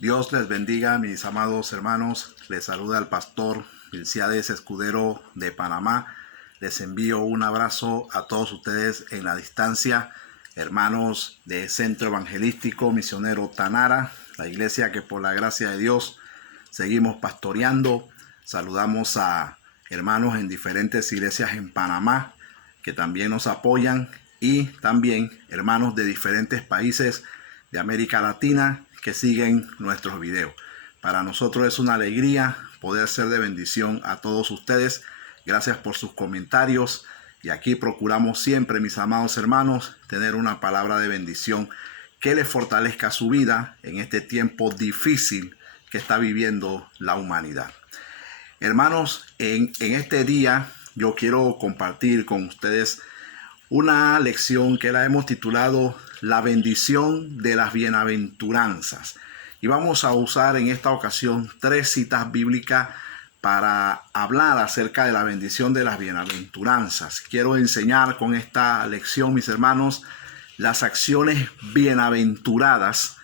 Dios les bendiga, mis amados hermanos. Les saluda el pastor Milciades Escudero de Panamá. Les envío un abrazo a todos ustedes en la distancia, hermanos de Centro Evangelístico Misionero Tanara, la iglesia que por la gracia de Dios seguimos pastoreando. Saludamos a hermanos en diferentes iglesias en Panamá que también nos apoyan, y también hermanos de diferentes países de América Latina que siguen nuestros videos. Para nosotros es una alegría poder ser de bendición a todos ustedes. Gracias por sus comentarios, y aquí procuramos siempre, mis amados hermanos, tener una palabra de bendición que les fortalezca su vida en este tiempo difícil que está viviendo la humanidad. Hermanos, en este día yo quiero compartir con ustedes una lección que la hemos titulado La bendición de las bienaventuranzas. Y vamos a usar en esta ocasión 3 citas bíblicas para hablar acerca de la bendición de las bienaventuranzas. Quiero enseñar con esta lección, mis hermanos, las acciones bienaventuradas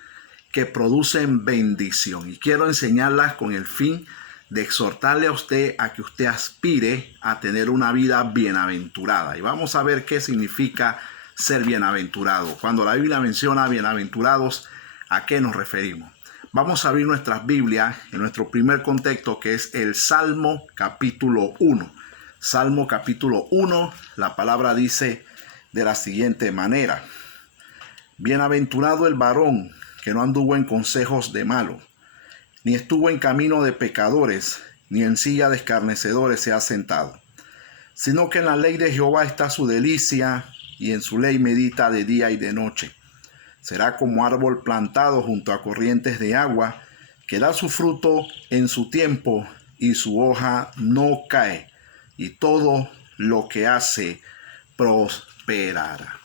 que producen bendición. Y quiero enseñarlas con el fin de exhortarle a usted a que usted aspire a tener una vida bienaventurada. Y vamos a ver qué significa ser bienaventurado. Cuando la Biblia menciona bienaventurados, ¿a qué nos referimos? Vamos a abrir nuestras Biblias en nuestro primer contexto, que es el Salmo capítulo 1. Salmo capítulo 1, la palabra dice de la siguiente manera: Bienaventurado el varón que no anduvo en consejos de malos, ni estuvo en camino de pecadores, ni en silla de escarnecedores se ha sentado, sino que en la ley de Jehová está su delicia, y en su ley medita de día y de noche. Será como árbol plantado junto a corrientes de agua, que da su fruto en su tiempo, y su hoja no cae, y todo lo que hace prosperará.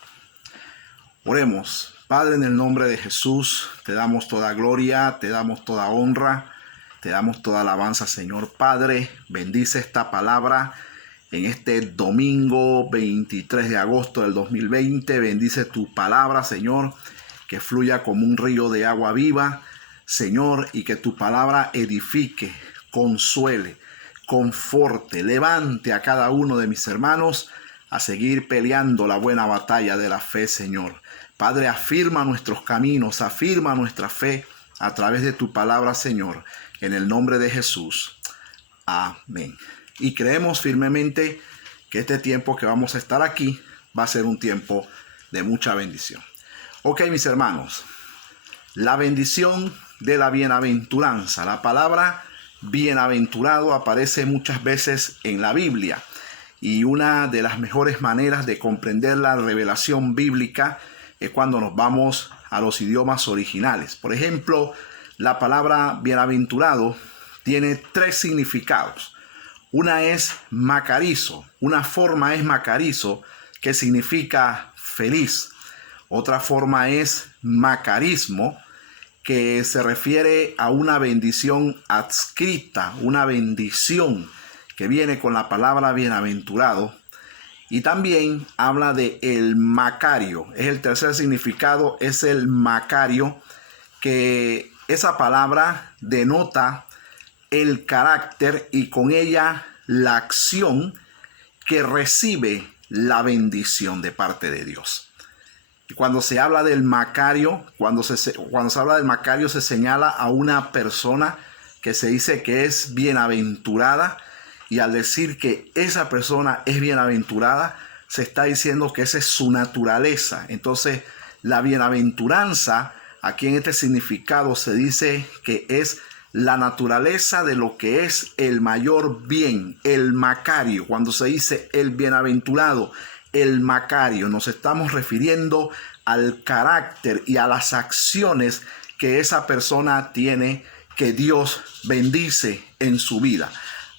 Oremos. Padre, en el nombre de Jesús, te damos toda gloria, te damos toda honra, te damos toda alabanza, Señor. Padre, bendice esta palabra en este domingo 23 de agosto del 2020. Bendice tu palabra, Señor, que fluya como un río de agua viva, Señor, y que tu palabra edifique, consuele, conforte, levante a cada uno de mis hermanos a seguir peleando la buena batalla de la fe, Señor. Padre, afirma nuestros caminos, afirma nuestra fe a través de tu palabra, Señor, en el nombre de Jesús. Amén. Y creemos firmemente que este tiempo que vamos a estar aquí va a ser un tiempo de mucha bendición. Ok, mis hermanos, la bendición de la bienaventuranza. La palabra bienaventurado aparece muchas veces en la Biblia, y una de las mejores maneras de comprender la revelación bíblica es cuando nos vamos a los idiomas originales. Por ejemplo, la palabra bienaventurado tiene 3 significados. Una es macarizo, una forma es macarizo, que significa feliz. Otra forma es macarismo, que se refiere a una bendición adscrita, una bendición que viene con la palabra bienaventurado. Y también habla de el macario. Es el tercer significado, es el macario, que esa palabra denota el carácter y con ella la acción que recibe la bendición de parte de Dios. Y cuando se habla del macario, cuando se habla del macario, se señala a una persona que se dice que es bienaventurada. Y al decir que esa persona es bienaventurada, se está diciendo que esa es su naturaleza. Entonces, la bienaventuranza, aquí en este significado, se dice que es la naturaleza de lo que es el mayor bien, el macario. Cuando se dice el bienaventurado, el macario, nos estamos refiriendo al carácter y a las acciones que esa persona tiene, que Dios bendice en su vida.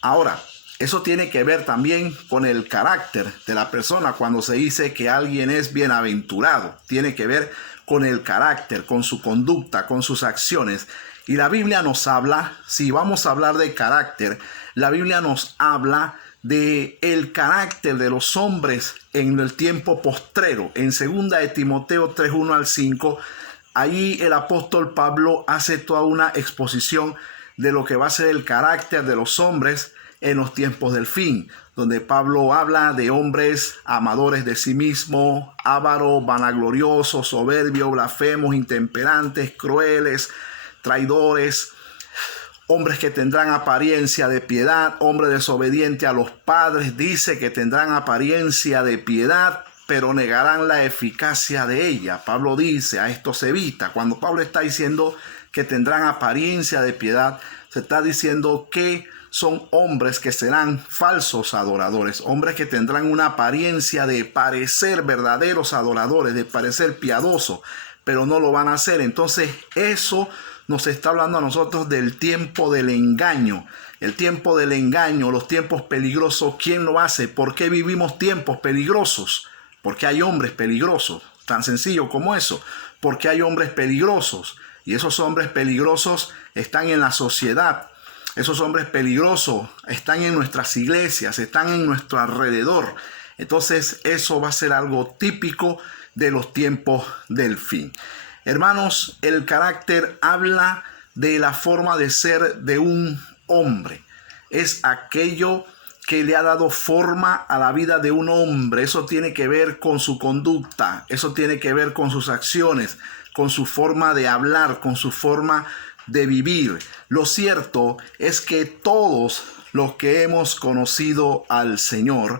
Ahora, eso tiene que ver también con el carácter de la persona. Cuando se dice que alguien es bienaventurado, tiene que ver con el carácter, con su conducta, con sus acciones. Y la Biblia nos habla, si vamos a hablar de carácter, la Biblia nos habla de el carácter de los hombres en el tiempo postrero. En 2 de Timoteo 3:1 al 5 Ahí el apóstol Pablo hace toda una exposición de lo que va a ser el carácter de los hombres en los tiempos del fin, donde Pablo habla de hombres amadores de sí mismos, ávaros, vanagloriosos, soberbios, blasfemos, intemperantes, crueles, traidores, hombres que tendrán apariencia de piedad, hombres desobedientes a los padres. Dice que tendrán apariencia de piedad, pero negarán la eficacia de ella. Pablo dice, a esto se evita. Cuando Pablo está diciendo que tendrán apariencia de piedad, se está diciendo que son hombres que serán falsos adoradores, hombres que tendrán una apariencia de parecer verdaderos adoradores, de parecer piadosos, pero no lo van a hacer. Entonces eso nos está hablando a nosotros del tiempo del engaño. El tiempo del engaño, los tiempos peligrosos, ¿quién lo hace? ¿Por qué vivimos tiempos peligrosos? Porque hay hombres peligrosos, tan sencillo como eso. Porque hay hombres peligrosos, y esos hombres peligrosos están en la sociedad. Esos hombres peligrosos están en nuestras iglesias, están en nuestro alrededor. Entonces eso va a ser algo típico de los tiempos del fin. Hermanos, el carácter habla de la forma de ser de un hombre. Es aquello que le ha dado forma a la vida de un hombre. Eso tiene que ver con su conducta, eso tiene que ver con sus acciones, con su forma de hablar, con su forma de vivir. Lo cierto es que todos los que hemos conocido al Señor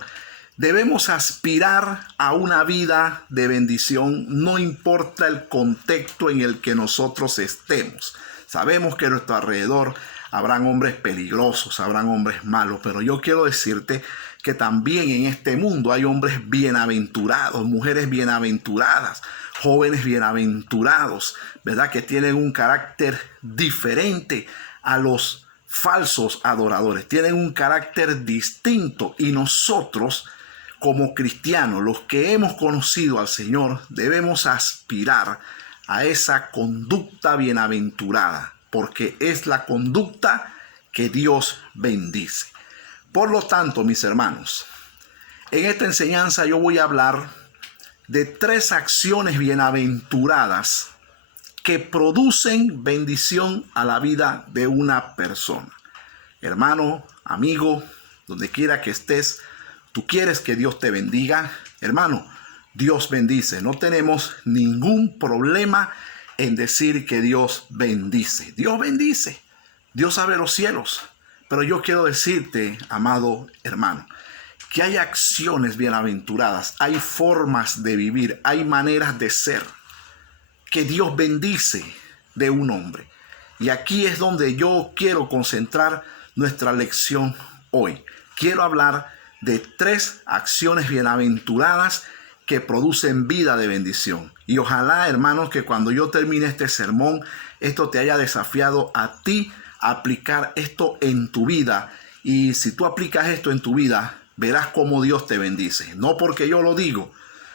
debemos aspirar a una vida de bendición, no importa el contexto en el que nosotros estemos. Sabemos que a nuestro alrededor habrán hombres peligrosos, habrán hombres malos, pero yo quiero decirte que también en este mundo hay hombres bienaventurados, mujeres bienaventuradas, jóvenes bienaventurados, ¿verdad? Que tienen un carácter diferente a los falsos adoradores, tienen un carácter distinto, y nosotros como cristianos, los que hemos conocido al Señor, debemos aspirar a esa conducta bienaventurada, porque es la conducta que Dios bendice. Por lo tanto, mis hermanos, en esta enseñanza yo voy a hablar de 3 acciones bienaventuradas que producen bendición a la vida de una persona. Hermano, amigo, donde quiera que estés, tú quieres que Dios te bendiga. Hermano, Dios bendice. No tenemos ningún problema en decir que Dios bendice. Dios bendice. Dios abre los cielos. Pero yo quiero decirte, amado hermano, que hay acciones bienaventuradas, hay formas de vivir, hay maneras de ser que Dios bendice de un hombre. Y aquí es donde yo quiero concentrar nuestra lección hoy. Quiero hablar de 3 acciones bienaventuradas que producen vida de bendición. Y ojalá, hermanos, que cuando yo termine este sermón, esto te haya desafiado a ti a aplicar esto en tu vida. Y si tú aplicas esto en tu vida, verás cómo Dios te bendice. No porque yo lo digo,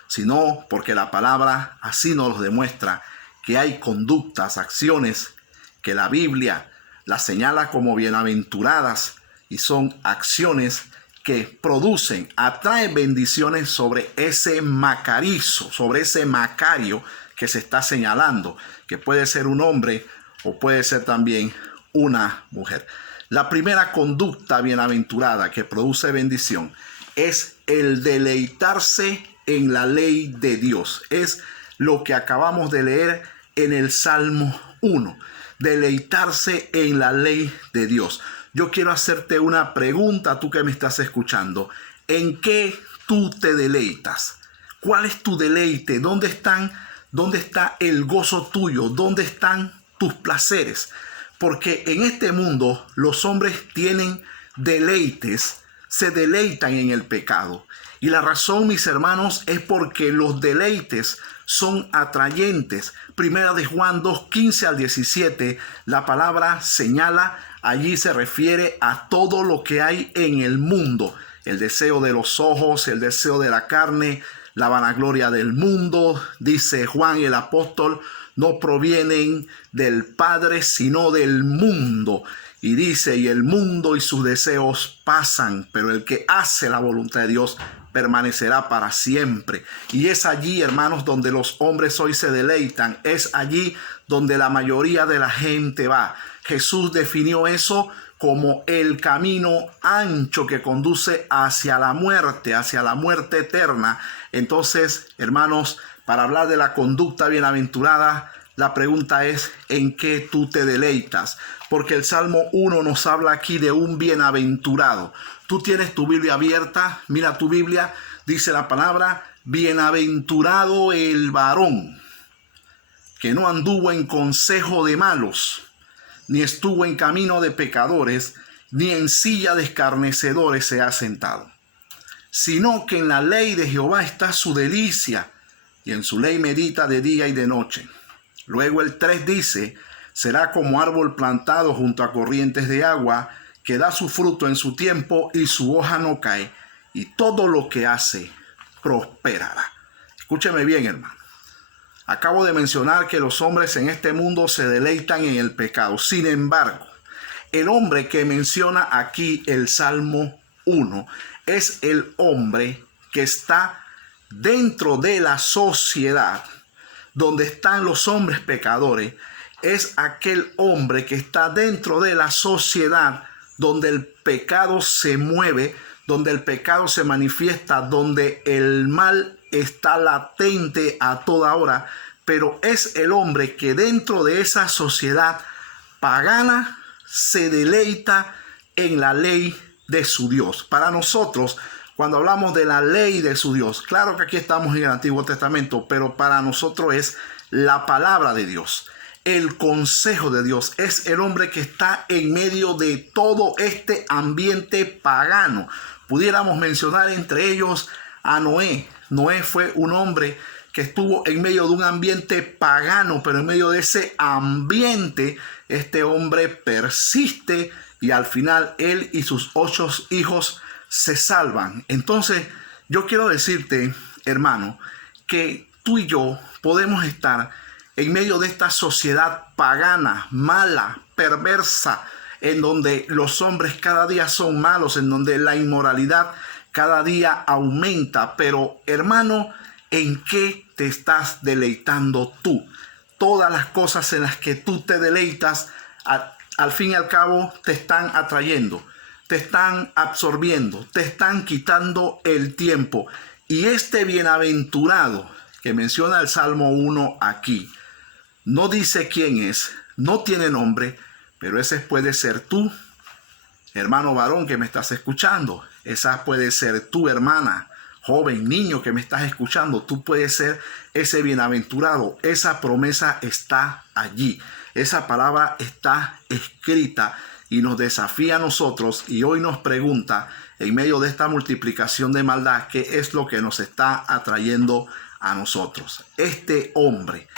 sino porque la palabra así nos lo demuestra, que hay conductas, acciones que la Biblia las señala como bienaventuradas, y son acciones que producen, atraen bendiciones sobre ese macarizo, sobre ese macario que se está señalando, que puede ser un hombre o puede ser también una mujer. La primera conducta bienaventurada que produce bendición es el deleitarse en la ley de Dios. Es lo que acabamos de leer en el Salmo 1. Deleitarse en la ley de Dios. Yo quiero hacerte una pregunta, tú que me estás escuchando. ¿En qué tú te deleitas? ¿Cuál es tu deleite? ¿Dónde está el gozo tuyo? ¿Dónde están tus placeres? Porque en este mundo los hombres tienen deleites, se deleitan en el pecado. Y la razón, mis hermanos, es porque los deleites son atrayentes. Primera de Juan 2, 15 al 17, la palabra señala, allí se refiere a todo lo que hay en el mundo. El deseo de los ojos, el deseo de la carne, la vanagloria del mundo. Dice Juan el apóstol, no provienen del Padre, sino del mundo. Y dice, y el mundo y sus deseos pasan, pero el que hace la voluntad de Dios permanecerá para siempre. Y es allí, hermanos, donde los hombres hoy se deleitan. Es allí donde la mayoría de la gente va. Jesús definió eso como el camino ancho que conduce hacia la muerte eterna. Entonces, hermanos, para hablar de la conducta bienaventurada, la pregunta es: ¿en qué tú te deleitas? Porque el Salmo 1 nos habla aquí de un bienaventurado. Tú tienes tu Biblia abierta, mira tu Biblia, dice la palabra: bienaventurado el varón que no anduvo en consejo de malos, ni estuvo en camino de pecadores, ni en silla de escarnecedores se ha sentado, sino que en la ley de Jehová está su delicia, y en su ley medita de día y de noche. Luego el 3 dice: será como árbol plantado junto a corrientes de agua, que da su fruto en su tiempo y su hoja no cae, y todo lo que hace prosperará. Escúcheme bien, hermano. Acabo de mencionar que los hombres en este mundo se deleitan en el pecado. Sin embargo, el hombre que menciona aquí el Salmo 1 es el hombre que está dentro de la sociedad donde están los hombres pecadores. Es aquel hombre que está dentro de la sociedad donde el pecado se mueve, donde el pecado se manifiesta, donde el mal está latente a toda hora, pero es el hombre que dentro de esa sociedad pagana se deleita en la ley de su Dios. Para nosotros, cuando hablamos de la ley de su Dios, claro que aquí estamos en el Antiguo Testamento, pero para nosotros es la palabra de Dios, el consejo de Dios. Es el hombre que está en medio de todo este ambiente pagano. Pudiéramos mencionar entre ellos a Noé. Noé fue un hombre que estuvo en medio de un ambiente pagano, pero en medio de ese ambiente, este hombre persiste y al final él y sus 8 hijos se salvan. Entonces, yo quiero decirte, hermano, que tú y yo podemos estar en medio de esta sociedad pagana, mala, perversa, en donde los hombres cada día son malos, en donde la inmoralidad cada día aumenta. Pero, hermano, ¿en qué te estás deleitando tú? Todas las cosas en las que tú te deleitas, al fin y al cabo, te están atrayendo, te están absorbiendo, te están quitando el tiempo. Y este bienaventurado que menciona el Salmo 1 aquí, no dice quién es, no tiene nombre, pero ese puede ser tú, hermano varón que me estás escuchando. Esa puede ser tu hermana, joven, niño que me estás escuchando. Tú puedes ser ese bienaventurado. Esa promesa está allí. Esa palabra está escrita y nos desafía a nosotros, y hoy nos pregunta, en medio de esta multiplicación de maldad, qué es lo que nos está atrayendo a nosotros. Este hombre,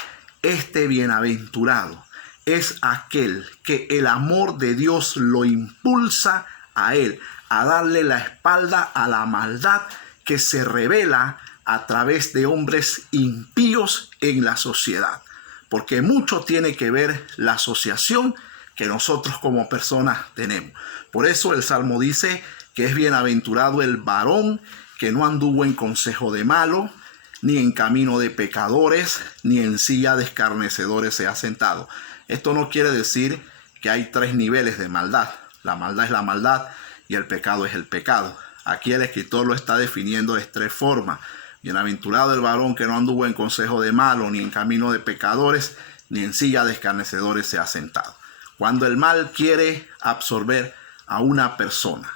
este bienaventurado, es aquel que el amor de Dios lo impulsa a él, a darle la espalda a la maldad que se revela a través de hombres impíos en la sociedad. Porque mucho tiene que ver la asociación que nosotros como personas tenemos. Por eso el Salmo dice que es bienaventurado el varón que no anduvo en consejo de malo, ni en camino de pecadores, ni en silla de escarnecedores se ha sentado. Esto no quiere decir que hay 3 niveles de maldad. La maldad es la maldad y el pecado es el pecado. Aquí el escritor lo está definiendo de 3 formas. Bienaventurado el varón que no anduvo en consejo de malo, ni en camino de pecadores, ni en silla de escarnecedores se ha sentado. Cuando el mal quiere absorber a una persona,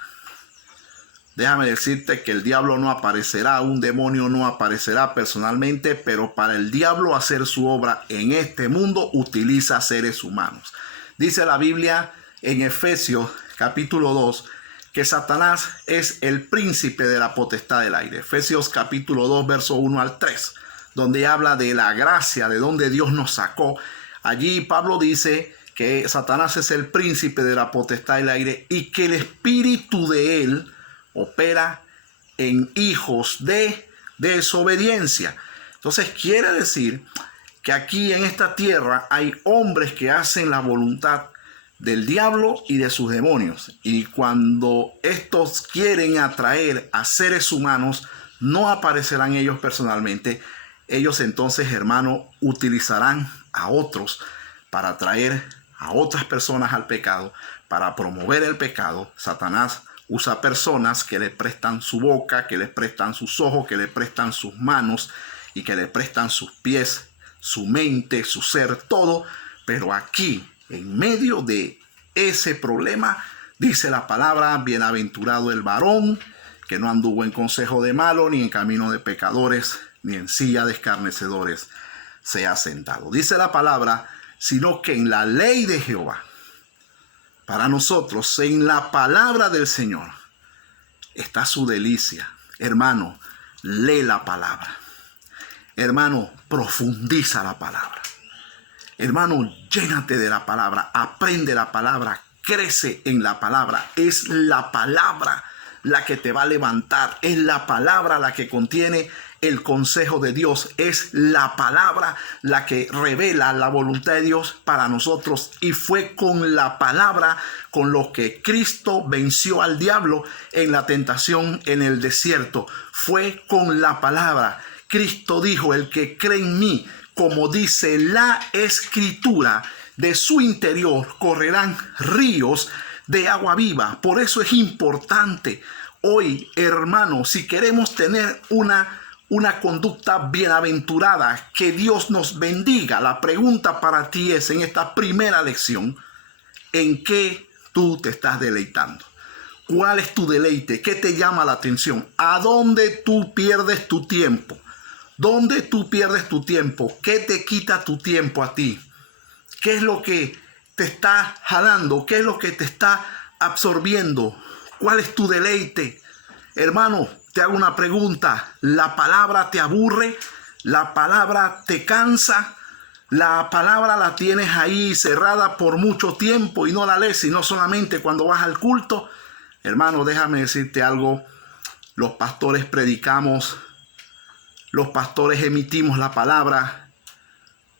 déjame decirte que el diablo no aparecerá, un demonio no aparecerá personalmente, pero para el diablo hacer su obra en este mundo utiliza seres humanos. Dice la Biblia en Efesios capítulo 2 que Satanás es el príncipe de la potestad del aire. Efesios capítulo 2 verso 1 al 3, donde habla de la gracia, de donde Dios nos sacó. Allí Pablo dice que Satanás es el príncipe de la potestad del aire y que el espíritu de él opera en hijos de desobediencia. Entonces quiere decir que aquí en esta tierra hay hombres que hacen la voluntad del diablo y de sus demonios. Y cuando estos quieren atraer a seres humanos, no aparecerán ellos personalmente. Ellos entonces, hermano, utilizarán a otros para atraer a otras personas al pecado, para promover el pecado. Satanás usa personas que le prestan su boca, que le prestan sus ojos, que le prestan sus manos y que le prestan sus pies, su mente, su ser, todo. Pero aquí, en medio de ese problema, dice la palabra: bienaventurado el varón que no anduvo en consejo de malo, ni en camino de pecadores, ni en silla de escarnecedores se ha sentado. Dice la palabra: sino que en la ley de Jehová, para nosotros, en la palabra del Señor, está su delicia. Hermano, lee la palabra. Hermano, profundiza la palabra. Hermano, llénate de la palabra, aprende la palabra, crece en la palabra. Es la palabra la que te va a levantar, es la palabra la que contiene el consejo de Dios, es la palabra la que revela la voluntad de Dios para nosotros. Y fue con la palabra con lo que Cristo venció al diablo en la tentación en el desierto. Fue con la palabra. Cristo dijo: el que cree en mí, como dice la Escritura, de su interior correrán ríos de agua viva. Por eso es importante hoy, hermano, si queremos tener una conducta bienaventurada, que Dios nos bendiga. La pregunta para ti es, en esta primera lección: ¿en qué tú te estás deleitando? ¿Cuál es tu deleite? ¿Qué te llama la atención? ¿A dónde tú pierdes tu tiempo? ¿Dónde tú pierdes tu tiempo? ¿Qué te quita tu tiempo a ti? ¿Qué es lo que te está jalando? ¿Qué es lo que te está absorbiendo? ¿Cuál es tu deleite? Hermano, te hago una pregunta. ¿La palabra te aburre? ¿La palabra te cansa? ¿La palabra la tienes ahí cerrada por mucho tiempo y no la lees, sino solamente cuando vas al culto? Hermano, déjame decirte algo. Los pastores predicamos, los pastores emitimos la palabra,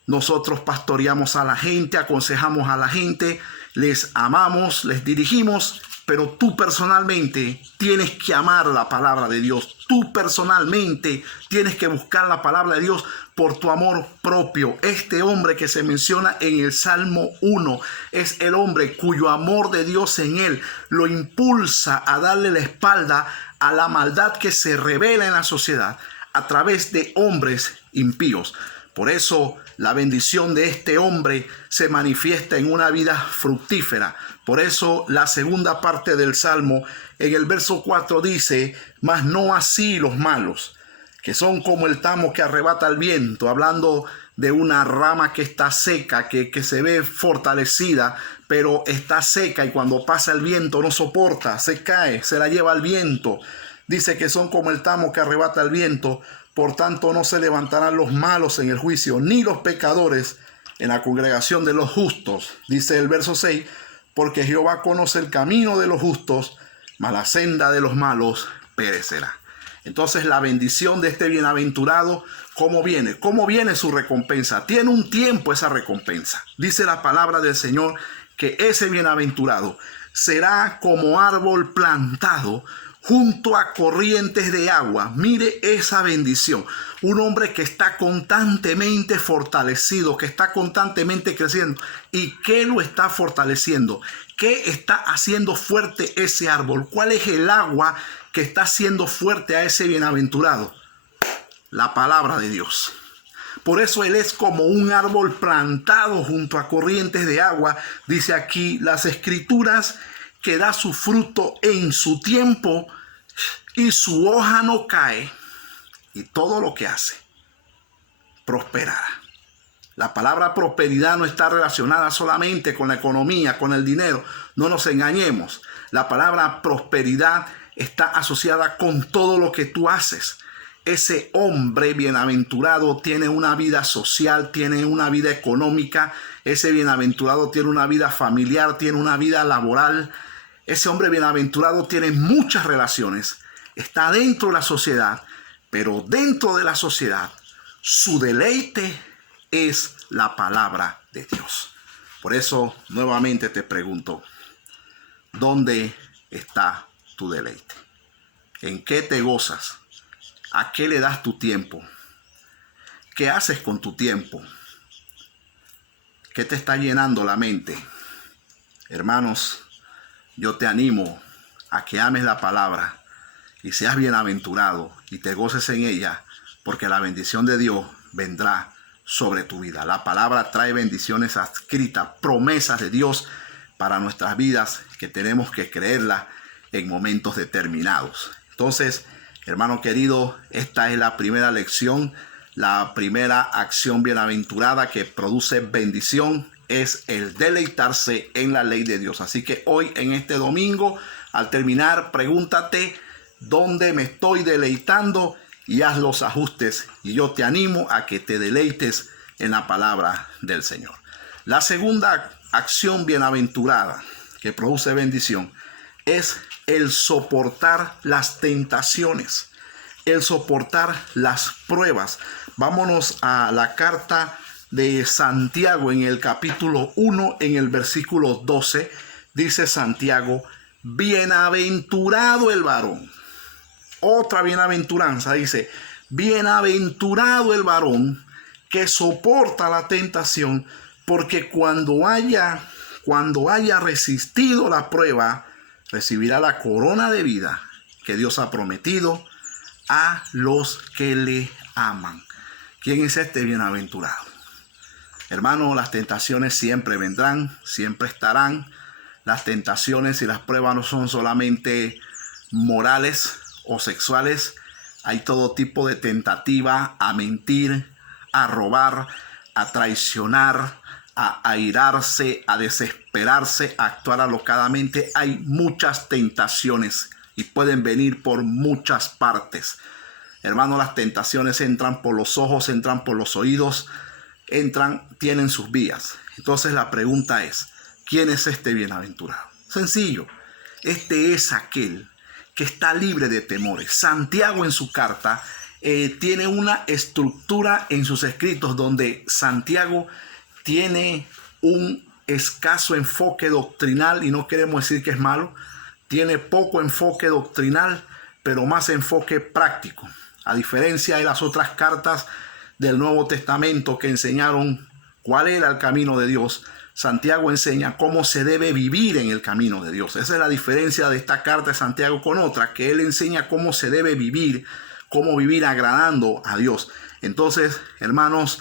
nosotros pastoreamos a la gente, aconsejamos a la gente, les amamos, les dirigimos, pero tú personalmente tienes que amar la palabra de Dios. Tú personalmente tienes que buscar la palabra de Dios por tu amor propio. Este hombre que se menciona en el Salmo 1 es el hombre cuyo amor de Dios en él lo impulsa a darle la espalda a la maldad que se revela en la sociedad a través de hombres impíos. Por eso la bendición de este hombre se manifiesta en una vida fructífera. Por eso la segunda parte del Salmo, en el verso 4 dice: mas no así los malos, que son como el tamo que arrebata el viento, hablando de una rama que está seca, que se ve fortalecida, pero está seca y cuando pasa el viento no soporta, se cae, se la lleva el viento. Dice que son como el tamo que arrebata el viento. Por tanto, no se levantarán los malos en el juicio, ni los pecadores en la congregación de los justos. Dice el verso 6, porque Jehová conoce el camino de los justos, mas la senda de los malos perecerá. Entonces, la bendición de este bienaventurado, ¿cómo viene? ¿Cómo viene su recompensa? Tiene un tiempo esa recompensa. Dice la palabra del Señor que ese bienaventurado será como árbol plantado junto a corrientes de agua. Mire esa bendición. Un hombre que está constantemente fortalecido, que está constantemente creciendo. ¿Y qué lo está fortaleciendo? ¿Qué está haciendo fuerte ese árbol? ¿Cuál es el agua que está haciendo fuerte a ese bienaventurado? La palabra de Dios. Por eso él es como un árbol plantado junto a corrientes de agua. Dice aquí las Escrituras que da su fruto en su tiempo y su hoja no cae, y todo lo que hace prosperará. La palabra prosperidad no está relacionada solamente con la economía, con el dinero. No nos engañemos. La palabra prosperidad está asociada con todo lo que tú haces. Ese hombre bienaventurado tiene una vida social, tiene una vida económica. Ese bienaventurado tiene una vida familiar, tiene una vida laboral. Ese hombre bienaventurado tiene muchas relaciones. Está dentro de la sociedad, pero dentro de la sociedad su deleite es la palabra de Dios. Por eso nuevamente te pregunto, ¿dónde está tu deleite? ¿En qué te gozas? ¿A qué le das tu tiempo? ¿Qué haces con tu tiempo? ¿Qué te está llenando la mente? Hermanos, yo te animo a que ames la palabra y seas bienaventurado y te goces en ella, porque la bendición de Dios vendrá sobre tu vida. La palabra trae bendiciones adscritas, promesas de Dios para nuestras vidas, que tenemos que creerlas en momentos determinados. Entonces, hermano querido, esta es la primera lección, la primera acción bienaventurada que produce bendición es el deleitarse en la ley de Dios. Así que hoy, en este domingo, al terminar, pregúntate dónde me estoy deleitando y haz los ajustes. Y yo te animo a que te deleites en la palabra del Señor. La segunda acción bienaventurada que produce bendición es el soportar las tentaciones, el soportar las pruebas. Vámonos a la carta de Santiago en el capítulo 1, en el versículo 12. Dice Santiago: bienaventurado el varón. Otra bienaventuranza, dice: bienaventurado el varón que soporta la tentación, porque cuando haya resistido la prueba, recibirá la corona de vida que Dios ha prometido a los que le aman. ¿Quién es este bienaventurado? Hermano, las tentaciones siempre vendrán, siempre estarán. Las tentaciones y las pruebas no son solamente morales o sexuales. Hay todo tipo de tentativa a mentir, a robar, a traicionar, a airarse, a desesperarse, a actuar alocadamente. Hay muchas tentaciones y pueden venir por muchas partes. Hermano, las tentaciones entran por los ojos, entran por los oídos, tienen sus vías. Entonces la pregunta es: ¿quién es este bienaventurado? Sencillo, este es aquel que está libre de temores. Santiago en su carta tiene una estructura en sus escritos donde Santiago tiene un escaso enfoque doctrinal, y no queremos decir que es malo. Tiene poco enfoque doctrinal, pero más enfoque práctico. A diferencia de las otras cartas del Nuevo Testamento que enseñaron cuál era el camino de Dios, Santiago enseña cómo se debe vivir en el camino de Dios. Esa es la diferencia de esta carta de Santiago con otra, que él enseña cómo se debe vivir, cómo vivir agradando a Dios. Entonces, hermanos,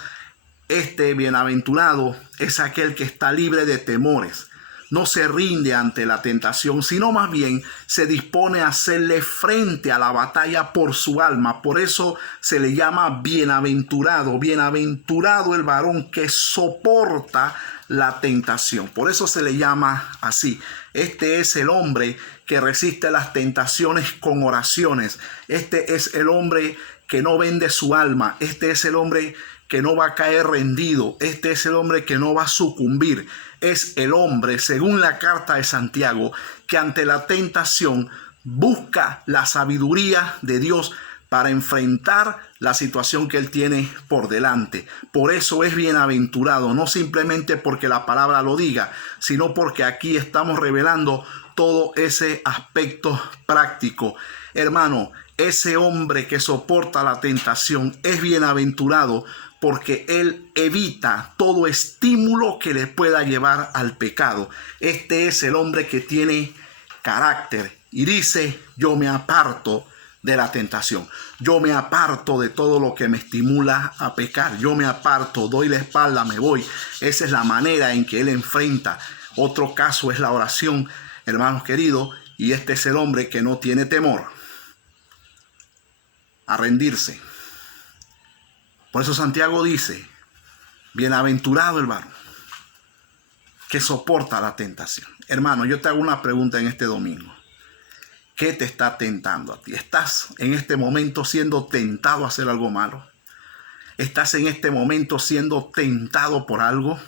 este bienaventurado es aquel que está libre de temores. No se rinde ante la tentación, sino más bien se dispone a hacerle frente a la batalla por su alma. Por eso se le llama bienaventurado. Bienaventurado el varón que soporta la tentación. Por eso se le llama así. Este es el hombre que resiste las tentaciones con oraciones. Este es el hombre que no vende su alma. Este es el hombre que no va a caer rendido. Este es el hombre que no va a sucumbir. Es el hombre, según la carta de Santiago, que ante la tentación busca la sabiduría de Dios para enfrentar la situación que él tiene por delante. Por eso es bienaventurado, no simplemente porque la palabra lo diga, sino porque aquí estamos revelando todo ese aspecto práctico. Hermano, ese hombre que soporta la tentación es bienaventurado porque él evita todo estímulo que le pueda llevar al pecado. Este es el hombre que tiene carácter y dice: yo me aparto de la tentación. Yo me aparto de todo lo que me estimula a pecar. Yo me aparto, doy la espalda, me voy. Esa es la manera en que él enfrenta. Otro caso es la oración, hermanos queridos, y este es el hombre que no tiene temor a rendirse. Por eso Santiago dice: bienaventurado el varón que soporta la tentación. Hermano, yo te hago una pregunta en este domingo. ¿Qué te está tentando a ti? ¿Estás en este momento siendo tentado a hacer algo malo? ¿Estás en este momento siendo tentado por algo?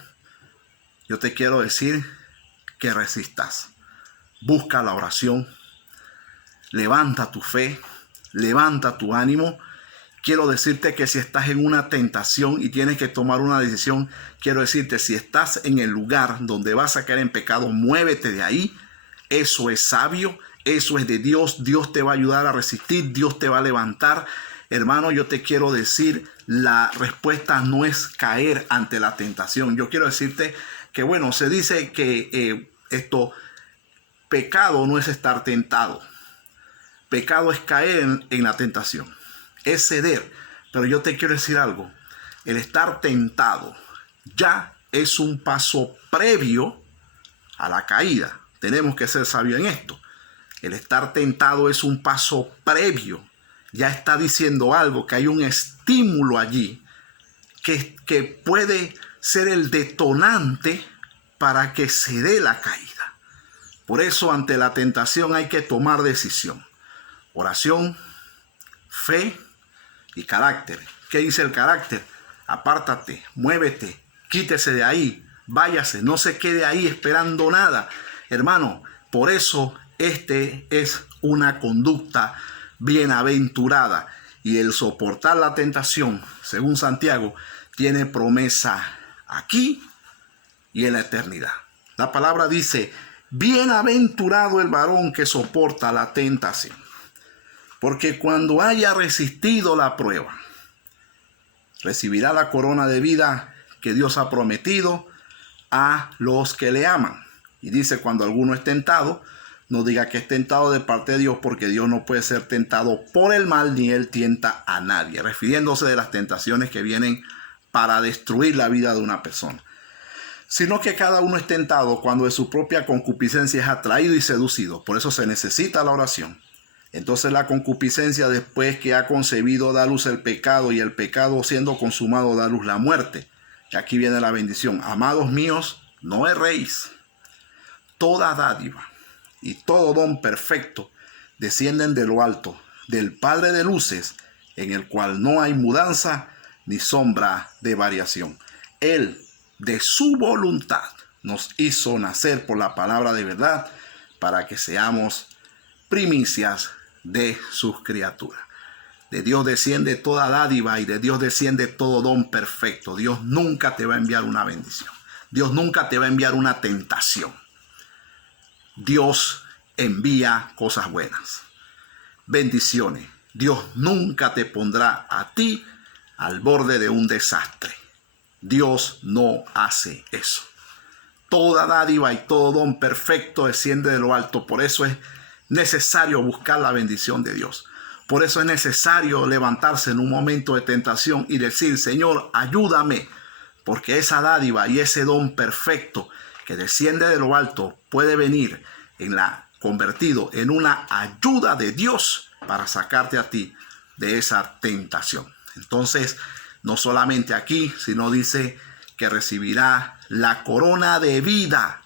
Yo te quiero decir que resistas. Busca la oración. Levanta tu fe. Levanta tu ánimo. Quiero decirte que si estás en una tentación y tienes que tomar una decisión, quiero decirte, si estás en el lugar donde vas a caer en pecado, muévete de ahí. Eso es sabio, eso es de Dios. Dios te va a ayudar a resistir, Dios te va a levantar. hermano, yo te quiero decir, la respuesta no es caer ante la tentación. Yo quiero decirte que, bueno, se dice que pecado no es estar tentado. Pecado es caer en la tentación, es ceder. Pero yo te quiero decir algo, el estar tentado ya es un paso previo a la caída. Tenemos que ser sabios en esto. El estar tentado es un paso previo. Ya está diciendo algo, que hay un estímulo allí que puede ser el detonante para que se dé la caída. Por eso ante la tentación hay que tomar decisión. Oración, fe y carácter. ¿Qué dice el carácter? Apártate, muévete, quítese de ahí, váyase, no se quede ahí esperando nada. Hermano, por eso es una conducta bienaventurada. Y el soportar la tentación, según Santiago, tiene promesa aquí y en la eternidad. La palabra dice, bienaventurado el varón que soporta la tentación, porque cuando haya resistido la prueba, recibirá la corona de vida que Dios ha prometido a los que le aman. Y dice, cuando alguno es tentado, no diga que es tentado de parte de Dios, porque Dios no puede ser tentado por el mal, ni Él tienta a nadie, refiriéndose de las tentaciones que vienen para destruir la vida de una persona. Sino que cada uno es tentado cuando de su propia concupiscencia es atraído y seducido. Por eso se necesita la oración. Entonces la concupiscencia, después que ha concebido, da a luz el pecado, y el pecado siendo consumado da a luz la muerte. Y aquí viene la bendición. Amados míos, no erréis. Toda dádiva y todo don perfecto descienden de lo alto, del Padre de luces, en el cual no hay mudanza ni sombra de variación. Él, de su voluntad, nos hizo nacer por la palabra de verdad, para que seamos primicias de sus criaturas. De Dios desciende toda dádiva y de Dios desciende todo don perfecto. Dios nunca te va a enviar una bendición. Dios nunca te va a enviar una tentación. Dios envía cosas buenas, bendiciones. Dios nunca te pondrá a ti al borde de un desastre. Dios no hace eso. Toda dádiva y todo don perfecto desciende de lo alto. Por eso es necesario buscar la bendición de Dios. Por eso es necesario levantarse en un momento de tentación y decir, Señor, ayúdame, porque esa dádiva y ese don perfecto que desciende de lo alto puede venir convertido en una ayuda de Dios para sacarte a ti de esa tentación. Entonces, no solamente aquí, sino dice que recibirá la corona de vida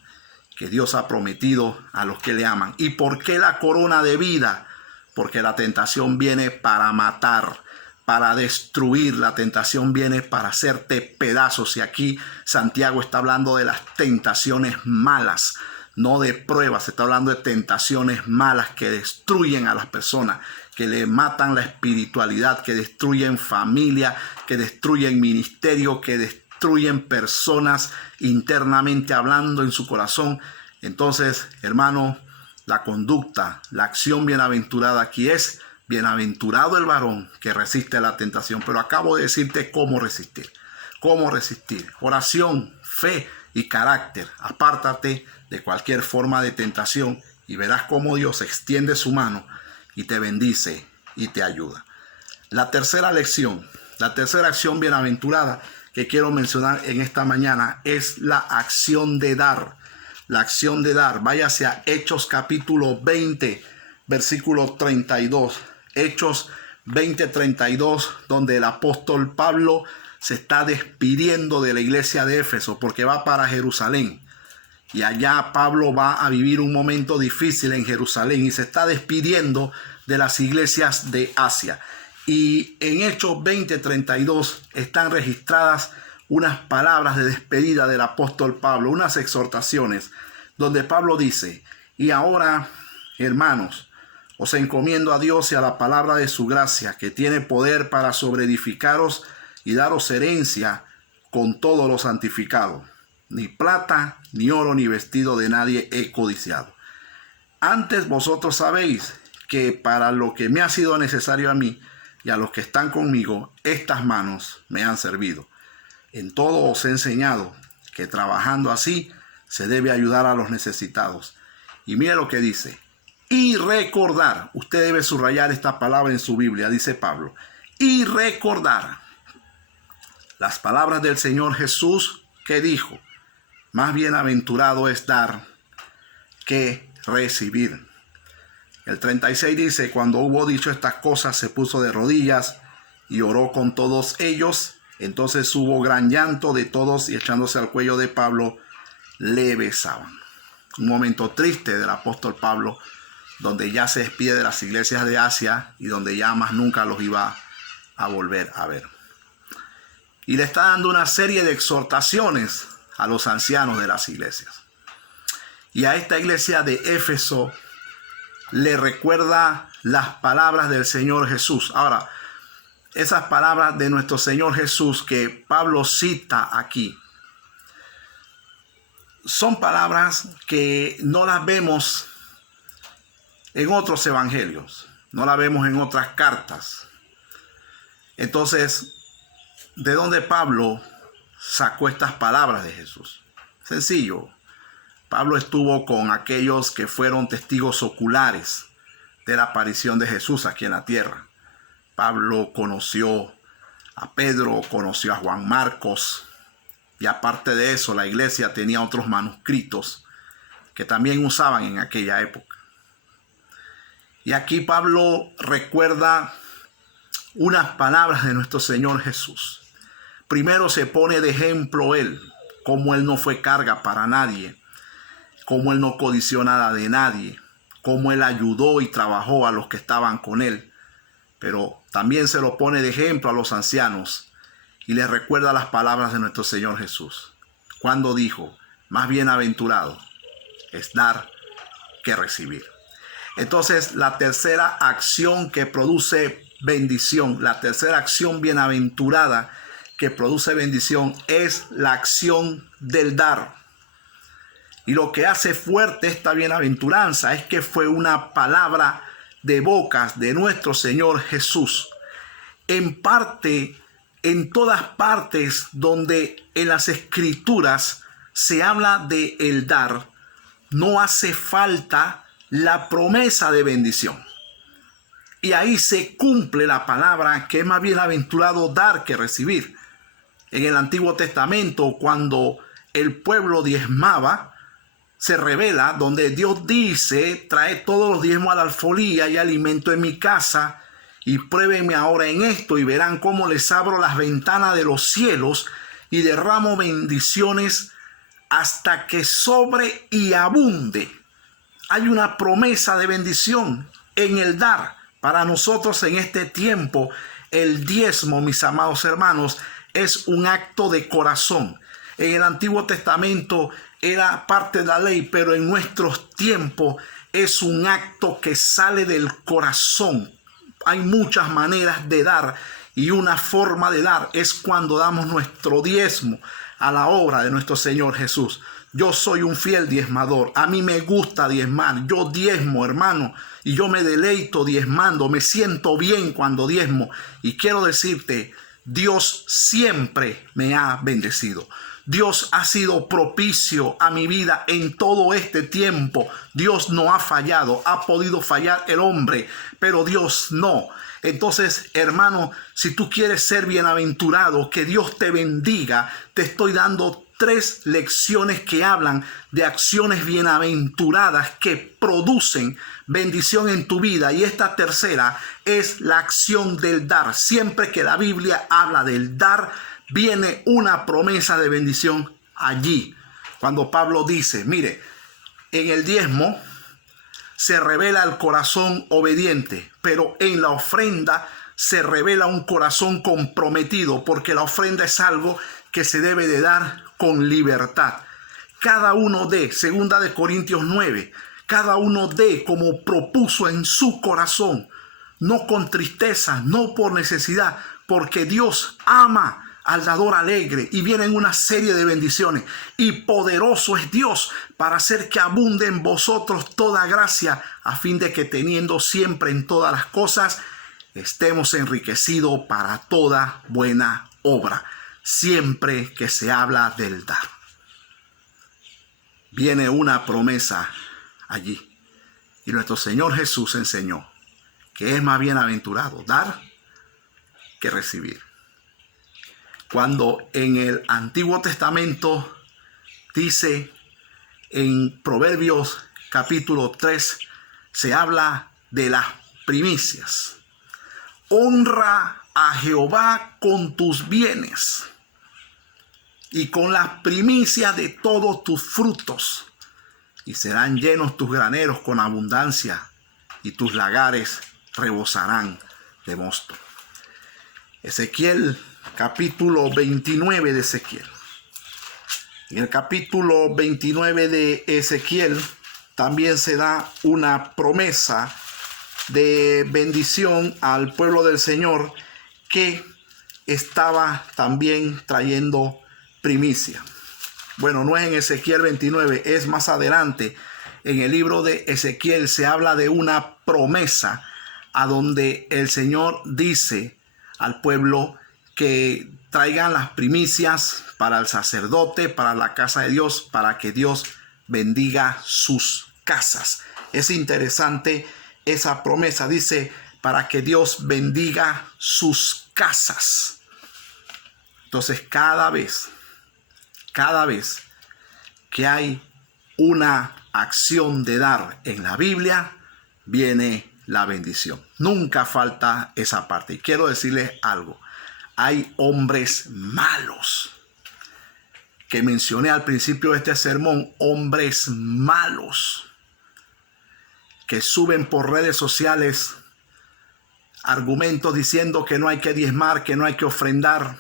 que Dios ha prometido a los que le aman. ¿Y por qué la corona de vida? Porque la tentación viene para matar, para destruir. La tentación viene para hacerte pedazos. Y aquí Santiago está hablando de las tentaciones malas, no de pruebas. Se está hablando de tentaciones malas que destruyen a las personas, que le matan la espiritualidad, que destruyen familia, que destruyen ministerio, que destruyen personas internamente hablando en su corazón. Entonces, hermano, la conducta, la acción bienaventurada aquí es: bienaventurado el varón que resiste la tentación. Pero acabo de decirte cómo resistir. ¿Cómo resistir? Oración, fe y carácter. Apártate de cualquier forma de tentación y verás cómo Dios extiende su mano y te bendice y te ayuda. La tercera lección, la tercera acción bienaventurada que quiero mencionar en esta mañana es la acción de dar. La acción de dar. Váyase a Hechos capítulo 20, versículo 32. Hechos 20:32, donde el apóstol Pablo se está despidiendo de la iglesia de Éfeso porque va para Jerusalén. Y allá Pablo va a vivir un momento difícil en Jerusalén y se está despidiendo de las iglesias de Asia. Y en Hechos 20:32 están registradas unas palabras de despedida del apóstol Pablo, unas exhortaciones, donde Pablo dice: y ahora, hermanos, os encomiendo a Dios y a la palabra de su gracia, que tiene poder para sobreedificaros y daros herencia con todos los santificados. Ni plata, ni oro, ni vestido de nadie he codiciado. Antes vosotros sabéis que para lo que me ha sido necesario a mí, y a los que están conmigo, estas manos me han servido. En todo os he enseñado que trabajando así se debe ayudar a los necesitados. Y mire lo que dice. Y recordar. Usted debe subrayar esta palabra en su Biblia, dice Pablo. Y recordar las palabras del Señor Jesús que dijo: más bienaventurado es dar que recibir. El 36 dice: cuando hubo dicho estas cosas, se puso de rodillas y oró con todos ellos. Entonces hubo gran llanto de todos, y echándose al cuello de Pablo, le besaban. Un momento triste del apóstol Pablo, donde ya se despide de las iglesias de Asia y donde ya más nunca los iba a volver a ver. Y le está dando una serie de exhortaciones a los ancianos de las iglesias. Y a esta iglesia de Éfeso le recuerda las palabras del Señor Jesús. Ahora, esas palabras de nuestro Señor Jesús que Pablo cita aquí son palabras que no las vemos en otros evangelios, no las vemos en otras cartas. Entonces, ¿de dónde Pablo sacó estas palabras de Jesús? Sencillo. Pablo estuvo con aquellos que fueron testigos oculares de la aparición de Jesús aquí en la tierra. Pablo conoció a Pedro, conoció a Juan Marcos, y aparte de eso, la iglesia tenía otros manuscritos que también usaban en aquella época. Y aquí Pablo recuerda unas palabras de nuestro Señor Jesús. Primero se pone de ejemplo él, cómo él no fue carga para nadie, cómo él no codició nada de nadie, cómo él ayudó y trabajó a los que estaban con él. Pero también se lo pone de ejemplo a los ancianos y les recuerda las palabras de nuestro Señor Jesús, cuando dijo: más bienaventurado es dar que recibir. Entonces, la tercera acción que produce bendición, la tercera acción bienaventurada que produce bendición, es la acción del dar. Y lo que hace fuerte esta bienaventuranza es que fue una palabra de bocas de nuestro Señor Jesús. En parte, en todas partes donde en las Escrituras se habla de el dar, no hace falta la promesa de bendición. Y ahí se cumple la palabra que es más bienaventurado dar que recibir. En el Antiguo Testamento, cuando el pueblo diezmaba, se revela donde Dios dice: trae todos los diezmos a la alfolía y alimento en mi casa, y pruébenme ahora en esto y verán cómo les abro las ventanas de los cielos y derramo bendiciones hasta que sobre y abunde. Hay una promesa de bendición en el dar. Para nosotros en este tiempo, el diezmo, mis amados hermanos, es un acto de corazón. En el Antiguo Testamento era parte de la ley, pero en nuestros tiempos es un acto que sale del corazón. Hay muchas maneras de dar, y una forma de dar es cuando damos nuestro diezmo a la obra de nuestro Señor Jesús. Yo soy un fiel diezmador. A mí me gusta diezmar. Yo diezmo, hermano, y yo me deleito diezmando. Me siento bien cuando diezmo. Y quiero decirte, Dios siempre me ha bendecido. Dios ha sido propicio a mi vida en todo este tiempo. Dios no ha fallado. Ha podido fallar el hombre, pero Dios no. Entonces, hermano, si tú quieres ser bienaventurado, que Dios te bendiga, te estoy dando 3 lecciones que hablan de acciones bienaventuradas que producen bendición en tu vida. Y esta tercera es la acción del dar. Siempre que la Biblia habla del dar, viene una promesa de bendición allí. Cuando Pablo dice, mire, en el diezmo se revela el corazón obediente, pero en la ofrenda se revela un corazón comprometido, porque la ofrenda es algo que se debe de dar con libertad. Cada uno dé, 2 Corintios 9, cada uno dé como propuso en su corazón, no con tristeza, no por necesidad, porque Dios ama al dador alegre, y vienen una serie de bendiciones, y poderoso es Dios para hacer que abunde en vosotros toda gracia, a fin de que teniendo siempre en todas las cosas estemos enriquecidos para toda buena obra, siempre que se habla del dar. Viene una promesa allí. Y nuestro Señor Jesús enseñó que es más bienaventurado dar que recibir. Cuando en el Antiguo Testamento dice en Proverbios capítulo 3, se habla de las primicias. Honra a Jehová con tus bienes y con las primicias de todos tus frutos, y serán llenos tus graneros con abundancia, y tus lagares rebosarán de mosto. Ezequiel, capítulo 29 de Ezequiel. En el capítulo 29 de Ezequiel también se da una promesa de bendición al pueblo del Señor que estaba también trayendo primicia. Bueno, no es en Ezequiel 29, es más adelante. En el libro de Ezequiel se habla de una promesa a donde el Señor dice al pueblo que traigan las primicias para el sacerdote, para la casa de Dios, para que Dios bendiga sus casas. Es interesante esa promesa, dice, para que Dios bendiga sus casas. Entonces, cada vez que hay una acción de dar en la Biblia, viene la bendición. Nunca falta esa parte. Y quiero decirles algo. Hay hombres malos, que mencioné al principio de este sermón, hombres malos, que suben por redes sociales argumentos diciendo que no hay que diezmar, que no hay que ofrendar.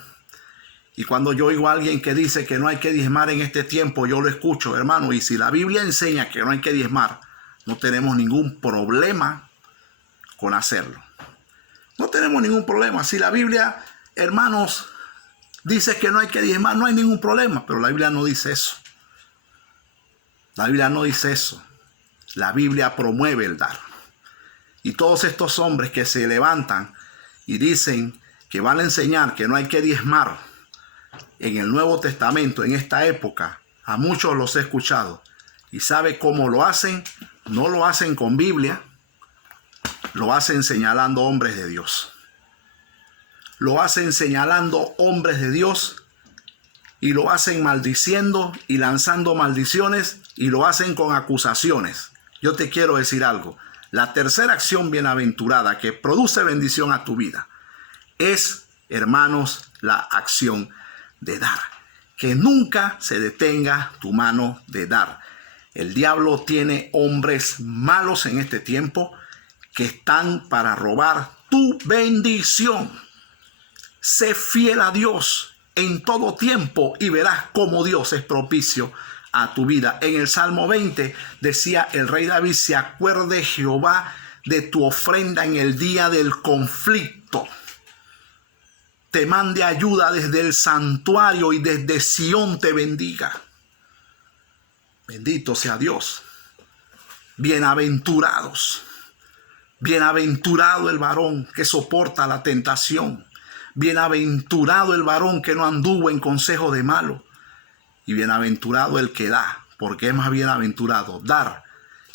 Y cuando yo oigo a alguien que dice que no hay que diezmar en este tiempo, yo lo escucho, hermano. Y si la Biblia enseña que no hay que diezmar, no tenemos ningún problema con hacerlo. No tenemos ningún problema. Si la Biblia, hermanos, dice que no hay que diezmar, no hay ningún problema. Pero la Biblia no dice eso. La Biblia no dice eso. La Biblia promueve el dar. Y todos estos hombres que se levantan y dicen que van a enseñar que no hay que diezmar en el Nuevo Testamento, en esta época, a muchos los he escuchado. ¿Y sabe cómo lo hacen? No lo hacen con Biblia, lo hacen señalando hombres de Dios. Lo hacen señalando hombres de Dios y lo hacen maldiciendo y lanzando maldiciones y lo hacen con acusaciones. Yo te quiero decir algo. La tercera acción bienaventurada que produce bendición a tu vida es, hermanos, la acción de dar. Que nunca se detenga tu mano de dar. El diablo tiene hombres malos en este tiempo que están para robar tu bendición. Sé fiel a Dios en todo tiempo y verás cómo Dios es propicio a tu vida. En el Salmo 20 decía el rey David: se acuerde Jehová de tu ofrenda en el día del conflicto. Te mande ayuda desde el santuario y desde Sión te bendiga. Bendito sea Dios. Bienaventurados. Bienaventurado el varón que soporta la tentación. Bienaventurado el varón que no anduvo en consejo de malo. Y bienaventurado el que da, porque es más bienaventurado dar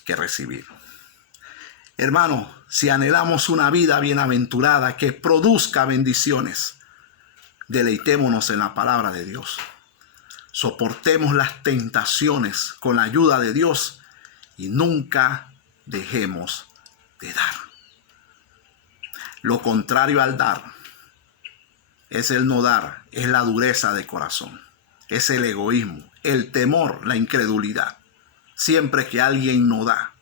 que recibir. Hermano, si anhelamos una vida bienaventurada que produzca bendiciones, deleitémonos en la palabra de Dios. Soportemos las tentaciones con la ayuda de Dios y nunca dejemos de dar. Lo contrario al dar es el no dar, es la dureza de corazón, es el egoísmo, el temor, la incredulidad. Siempre que alguien no da,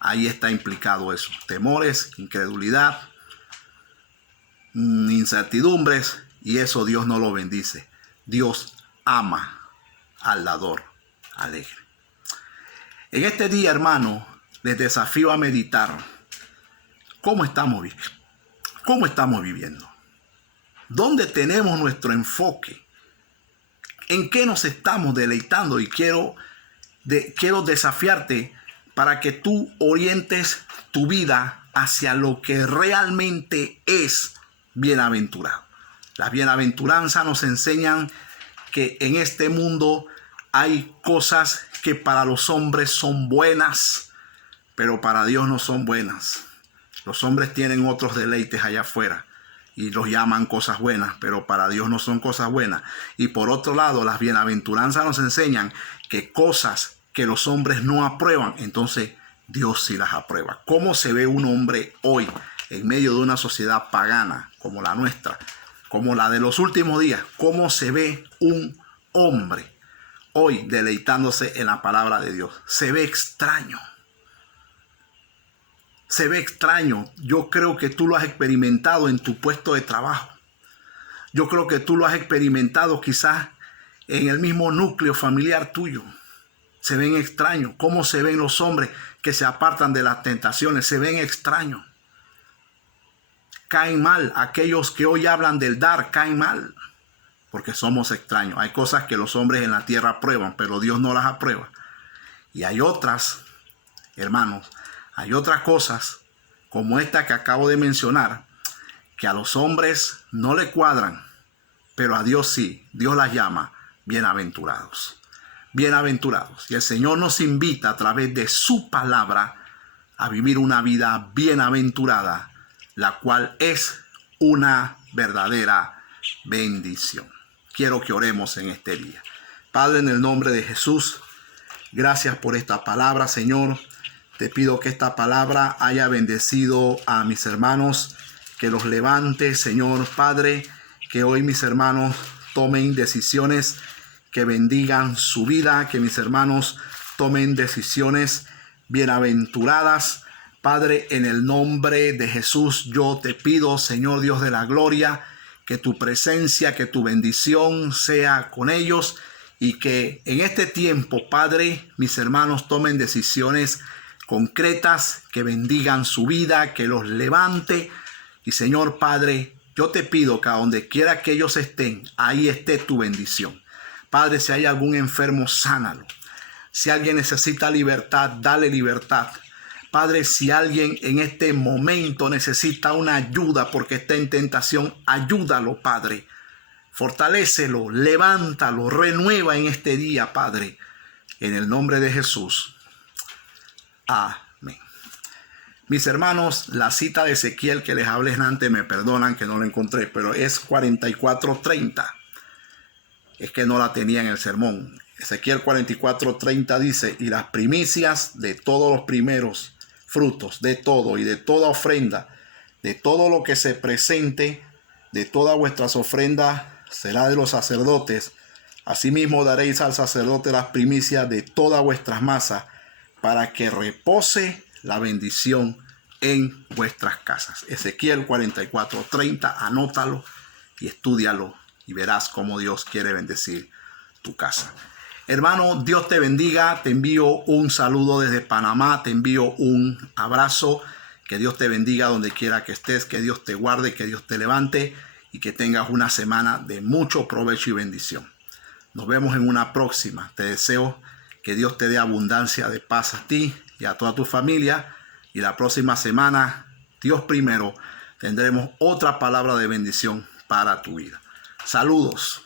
ahí está implicado eso. Temores, incredulidad, incertidumbres, y eso Dios no lo bendice. Dios ama al dador alegre. En este día, hermano, les desafío a meditar cómo estamos viviendo. ¿Dónde tenemos nuestro enfoque? ¿En qué nos estamos deleitando? Y quiero desafiarte para que tú orientes tu vida hacia lo que realmente es bienaventurado. Las bienaventuranzas nos enseñan que en este mundo hay cosas que para los hombres son buenas, pero para Dios no son buenas. Los hombres tienen otros deleites allá afuera y los llaman cosas buenas, pero para Dios no son cosas buenas. Y por otro lado, las bienaventuranzas nos enseñan que cosas que los hombres no aprueban, entonces Dios sí las aprueba. ¿Cómo se ve un hombre hoy en medio de una sociedad pagana como la nuestra, como la de los últimos días? ¿Cómo se ve un hombre hoy deleitándose en la palabra de Dios? Se ve extraño. Se ve extraño. Yo creo que tú lo has experimentado en tu puesto de trabajo. Yo creo que tú lo has experimentado quizás en el mismo núcleo familiar tuyo. Se ven extraños. ¿Cómo se ven los hombres que se apartan de las tentaciones? Se ven extraños. Caen mal. Aquellos que hoy hablan del dar caen mal. Porque somos extraños. Hay cosas que los hombres en la tierra aprueban, pero Dios no las aprueba. Y hay otras, hermanos, hay otras cosas como esta que acabo de mencionar, que a los hombres no le cuadran, pero a Dios sí. Dios las llama bienaventurados. Bienaventurados. Y el Señor nos invita a través de su palabra a vivir una vida bienaventurada, la cual es una verdadera bendición. Quiero que oremos en este día. Padre, en el nombre de Jesús, gracias por esta palabra, Señor. Te pido que esta palabra haya bendecido a mis hermanos, que los levante, Señor Padre, que hoy mis hermanos tomen decisiones que bendigan su vida, que mis hermanos tomen decisiones bienaventuradas. Padre, en el nombre de Jesús, yo te pido, Señor Dios de la gloria, que tu presencia, que tu bendición sea con ellos y que en este tiempo, Padre, mis hermanos tomen decisiones concretas que bendigan su vida, que los levante. Y Señor Padre, yo te pido que a donde quiera que ellos estén, ahí esté tu bendición. Padre, si hay algún enfermo, sánalo. Si alguien necesita libertad, dale libertad. Padre, si alguien en este momento necesita una ayuda porque está en tentación, ayúdalo, Padre. Fortalécelo, levántalo, renueva en este día, Padre. En el nombre de Jesús. Amén. Mis hermanos, la cita de Ezequiel que les hablé antes, me perdonan que no la encontré, pero es 44:30. Es que no la tenía en el sermón. Ezequiel 44:30 dice: y las primicias de todos los primeros frutos, de todo y de toda ofrenda, de todo lo que se presente, de todas vuestras ofrendas, será de los sacerdotes. Asimismo daréis al sacerdote las primicias de todas vuestras masas, para que repose la bendición en vuestras casas. Ezequiel 44:30, anótalo y estúdialo y verás cómo Dios quiere bendecir tu casa. Hermano, Dios te bendiga. Te envío un saludo desde Panamá. Te envío un abrazo. Que Dios te bendiga donde quiera que estés. Que Dios te guarde, que Dios te levante y que tengas una semana de mucho provecho y bendición. Nos vemos en una próxima. Te deseo que Dios te dé abundancia de paz a ti y a toda tu familia. Y la próxima semana, Dios primero, tendremos otra palabra de bendición para tu vida. Saludos.